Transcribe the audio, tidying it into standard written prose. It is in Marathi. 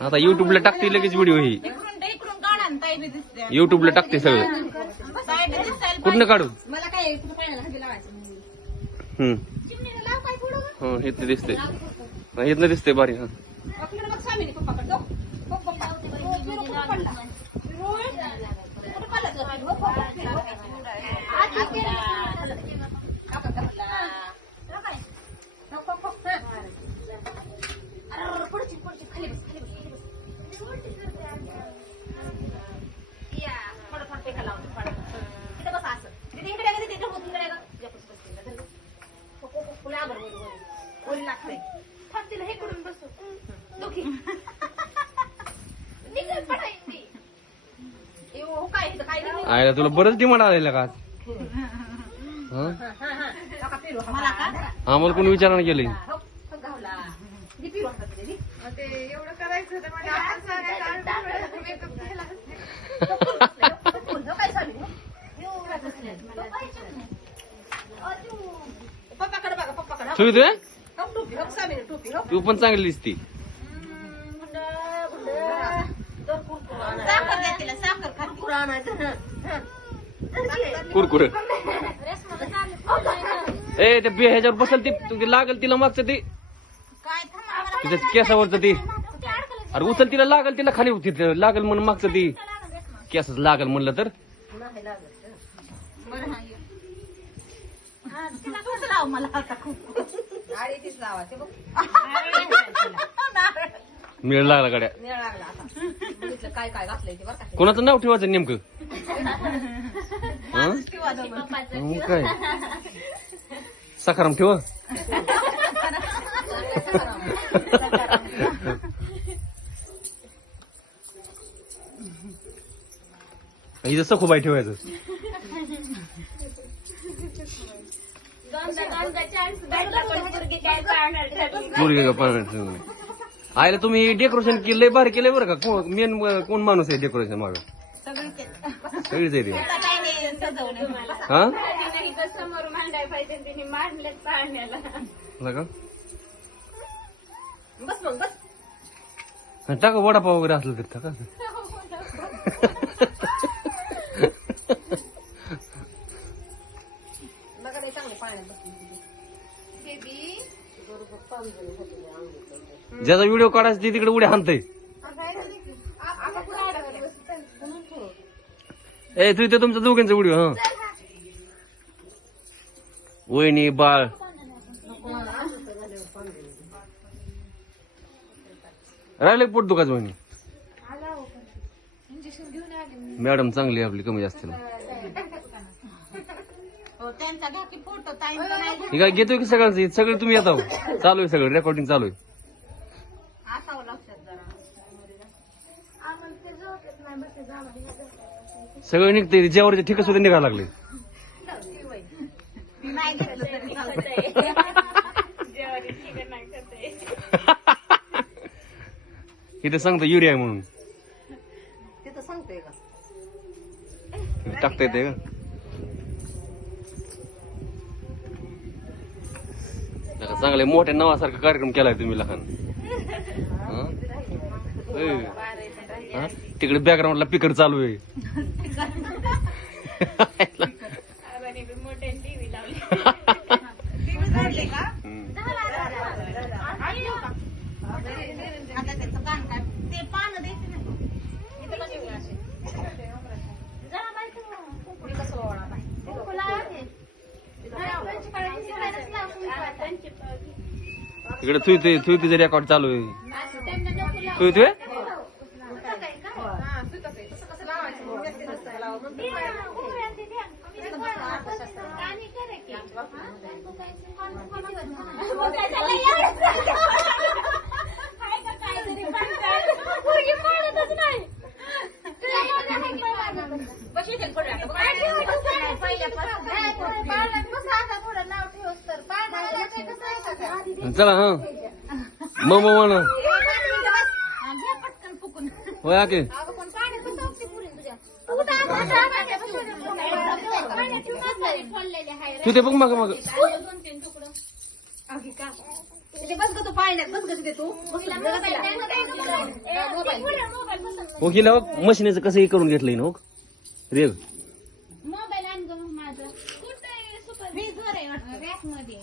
आता युट्यूबला टाकते लगेच व्हिडिओ ही. युट्यूबला टाकते सगळं. कुठनं काढू? मला काय पाण्याला हल्ली लावायचं. इथनं दिसते, इथनं दिसते बारी. हा आयला तुला बरंच डिमांड आलेला का? आम्हाला कोणी विचारायला गेले? एवढं करायचं होतं म्हणजे आपण सांगायचं मेकअप केला. पप्पाकडे बघा, पप्पाकडे तू पण चांगली दिसती. कुरकुर ए ते ह्याच्यावर बसल ती लागल तिला मागचं ती तिच्या केसावरच ती. अरे उचल तिला लागल, तिला खाली लागल म्हणून मागचं ती केसच लागल म्हणलं तर मिळ लागला गाड्या. काय काय घातलंय ते बरं. कोणाचं नाव ठेवायचं नेमकं? काय सखाराम ठेवा. इथं सखूबाई ठेवायचं. मुलगी का पाहणार आयला तुम्ही डेकोरेशन केलंय, भारी केलंय बरं का. मेन कोण माणूस आहे डेकोरेशन माग? सगळीच आहे ती. हा समोर मांडाय पाहिजे तिने मांडले पाण्याला. बस मग बस. टाका वडापाव वगैरे असलं तर टाका. ज्याचा व्हिडिओ काढायचा ती तिकडे उड्या हाणतय. ए तू इथे तुमचा दोघांचा व्हिडिओ. हा वहिनी बाळ राहिले पोट दुखायचं. वहिनी मॅडम चांगली आपली, कमी जास्त हे काय घेतोय की सगळ्यांचं? सगळे तुम्ही येता चालू आहे, सगळं रेकॉर्डिंग चालू आहे. सगळं निघते जेवारीचे ठिकाण सुद्धा निघायला लागले. इथे सांगतो युरिया आहे म्हणून टाकता येते का? चांगले मोठ्या नावासारखा कार्यक्रम केलाय तुम्ही लहान. तिकडे बॅकग्राऊंडला पिकर चालू आहे. इकडे थुईतीचं रेकॉर्ड चालू आहे. थुई चला. हा मग म्हणा होय आके तू ते बघ मग ते बस ग तू पाळण्यात बस ग तिथे तू बस मोबाईल हो गेला मशीनीचं कसं हे करून घेतलंय ना हो रेग मोबाईल आण ग माझं कुठे सुपर फ्रीज वर आहे रॅक मध्ये